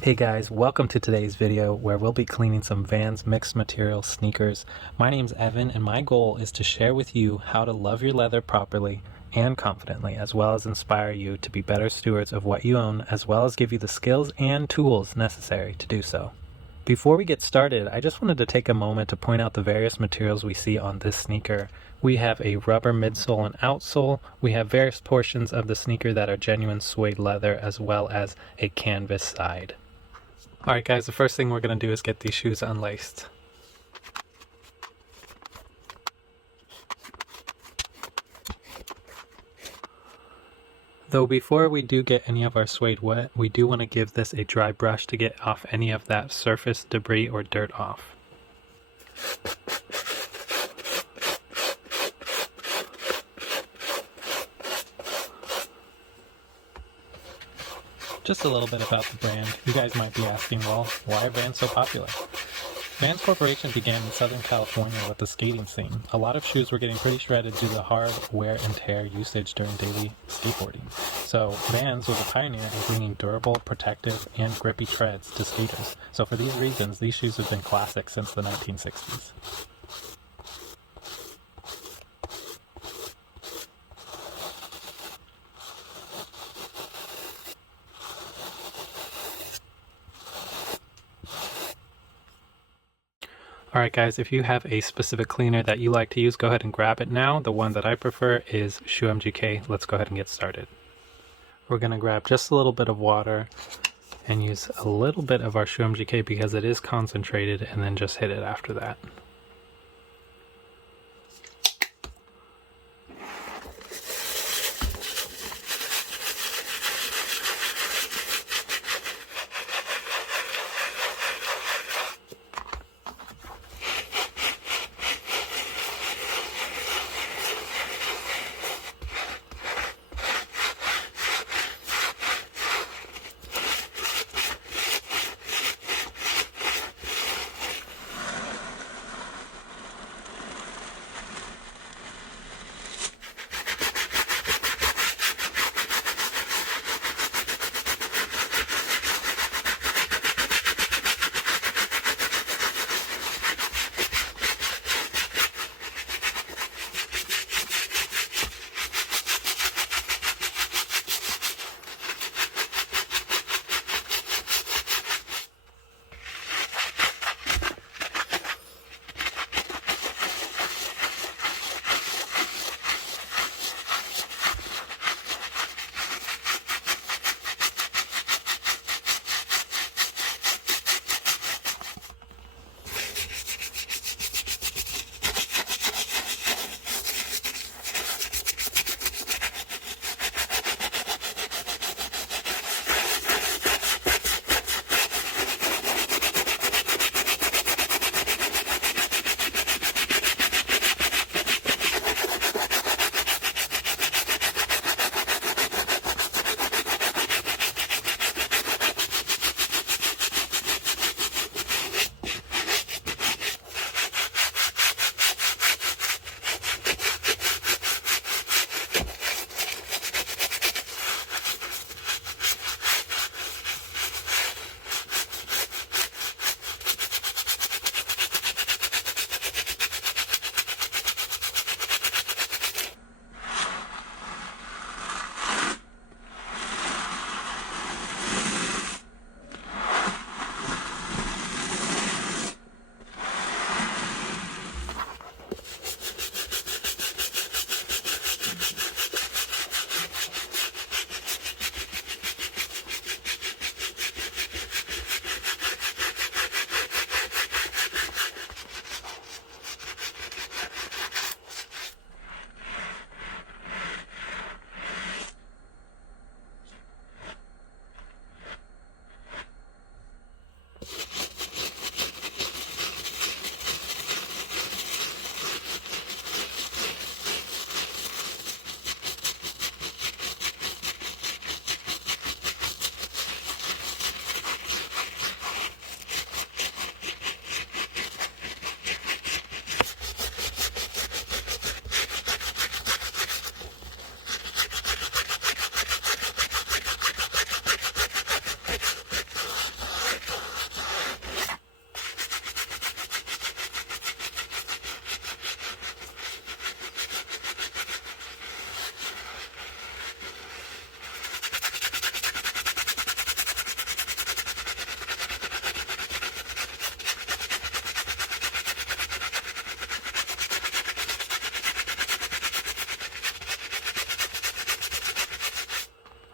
Hey guys, welcome to today's video where we'll be cleaning some Vans mixed material sneakers. My name's Evan and my goal is to share with you how to love your leather properly and confidently, as well as inspire you to be better stewards of what you own, as well as give you the skills and tools necessary to do so. Before we get started, I just wanted to take a moment to point out the various materials we see on this sneaker. We have a rubber midsole and outsole. We have various portions of the sneaker that are genuine suede leather, as well as a canvas side. Alright guys, the first thing we're going to do is get these shoes unlaced. Though before we do get any of our suede wet, we do want to give this a dry brush to get off any of that surface debris or dirt off. Just a little bit about the brand. You guys might be asking, well, why are Vans so popular? Vans Corporation began in Southern California with the skating scene. A lot of shoes were getting pretty shredded due to the hard wear and tear usage during daily skateboarding. So Vans was a pioneer in bringing durable, protective, and grippy treads to skaters. So for these reasons, these shoes have been classic since the 1960s. Alright guys, if you have a specific cleaner that you like to use, go ahead and grab it now. The one that I prefer is ShoeMGK. Let's go ahead and get started. We're going to grab just a little bit of water and use a little bit of our ShoeMGK because it is concentrated, and then just hit it after that.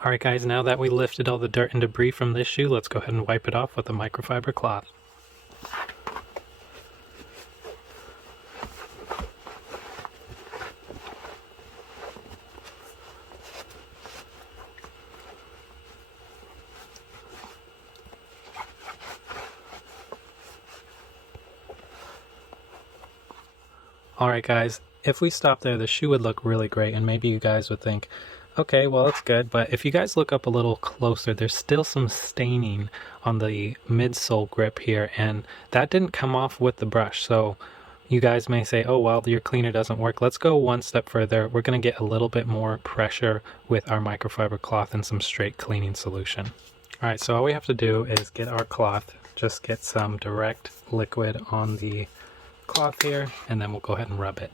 Alright guys, now that we lifted all the dirt and debris from this shoe, let's go ahead and wipe it off with a microfiber cloth. Alright guys, if we stop there, the shoe would look really great, and maybe you guys would think, okay, well that's good, but if you guys look up a little closer, there's still some staining on the midsole grip here, and that didn't come off with the brush, so you guys may say, oh well, your cleaner doesn't work. Let's go one step further. We're going to get a little bit more pressure with our microfiber cloth and some straight cleaning solution. Alright, so all we have to do is get our cloth, just get some direct liquid on the cloth here, and then we'll go ahead and rub it.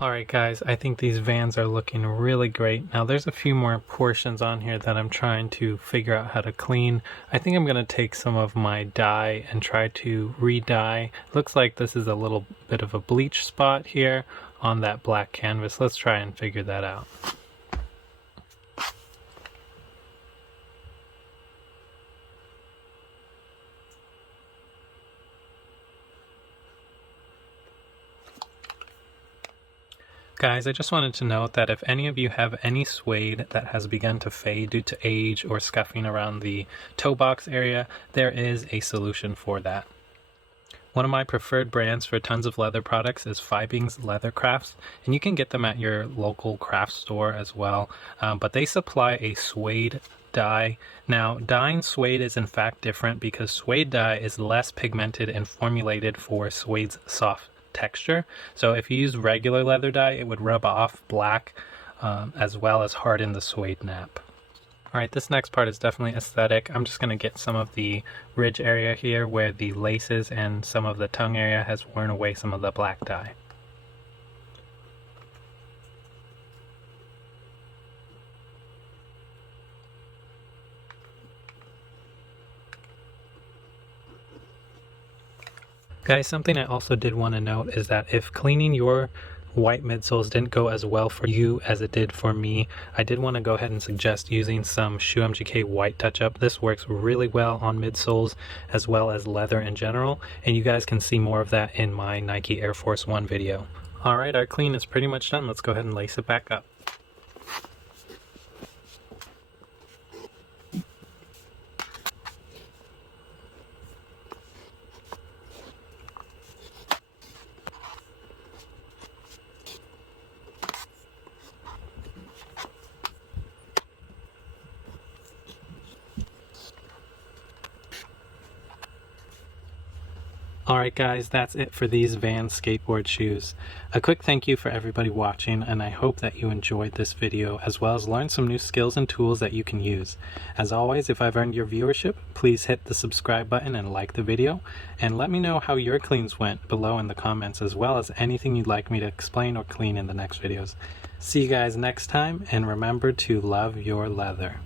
Alright guys, I think these Vans are looking really great. Now there's a few more portions on here that I'm trying to figure out how to clean. I think I'm going to take some of my dye and try to re-dye. Looks like this is a little bit of a bleach spot here on that black canvas. Let's try and figure that out. Guys, I just wanted to note that if any of you have any suede that has begun to fade due to age or scuffing around the toe box area, there is a solution for that. One of my preferred brands for tons of leather products is Fibing's Leather Crafts, and you can get them at your local craft store as well, but they supply a suede dye. Now, dyeing suede is in fact different because suede dye is less pigmented and formulated for suede's soft texture. So if you use regular leather dye, it would rub off black as well as harden the suede nap. Alright, this next part is definitely aesthetic. I'm just going to get some of the ridge area here where the laces and some of the tongue area has worn away some of the black dye. Guys, something I also did want to note is that if cleaning your white midsoles didn't go as well for you as it did for me, I did want to go ahead and suggest using some Shoe MGK white touch-up. This works really well on midsoles as well as leather in general, and you guys can see more of that in my Nike Air Force One video. Alright, our clean is pretty much done. Let's go ahead and lace it back up. Alright guys, that's it for these Vans skateboard shoes. A quick thank you for everybody watching, and I hope that you enjoyed this video as well as learned some new skills and tools that you can use. As always, if I've earned your viewership, please hit the subscribe button and like the video, and let me know how your cleans went below in the comments as well as anything you'd like me to explain or clean in the next videos. See you guys next time, and remember to love your leather.